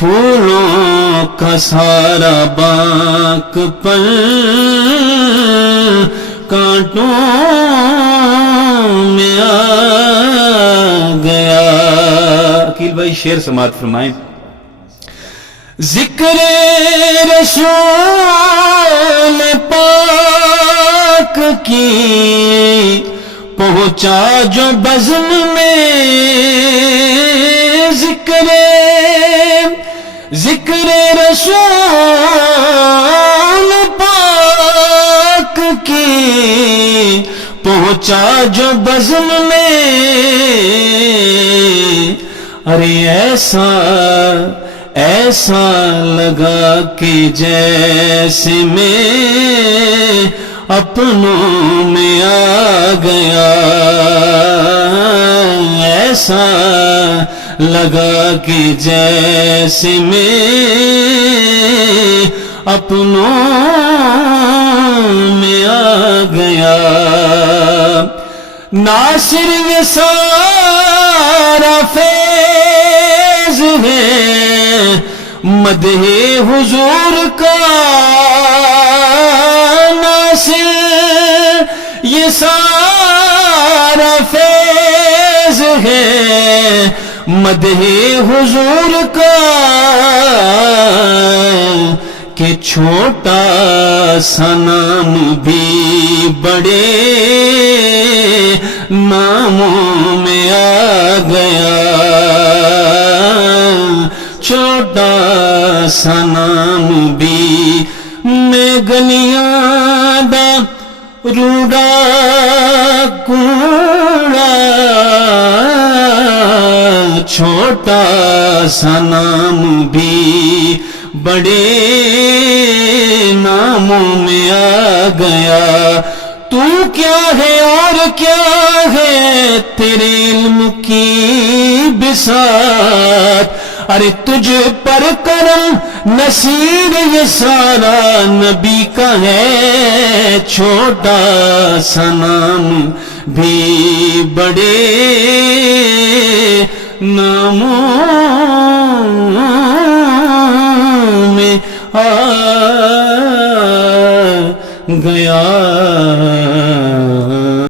پھولوں کا سارا باغ پر کانٹوں میں آ گیا. عقیل بھائی شعر سماعت فرمائیں. ذکر رسول پاک کی پہنچا جو بزم میں، ذکر رسول پاک کی پہنچا جو بزم میں. ارے ایسا لگا کہ جیسے میں اپنوں میں آ گیا. ایسا لگا کہ جیسے میں اپنوں میں آ گیا. ناصر یہ سارا فیض ہے مدح حضور کا. ناصر یہ سارا فیض ہے مدح حضور کا کہ چھوٹا سا نام بھی بڑے ناموں میں آ گیا. چھوٹا سا نام بھی میں گلیاں دا روڑا کوڑا. چھوٹا سا نام بھی بڑے ناموں میں آ گیا. تو کیا ہے اور کیا ہے تیرے علم کی بساط. ارے تجھ پر کرم نصیر یہ سارا نبی کا ہے. چھوٹا سا نام بھی بڑے ناموں میں آ گیا.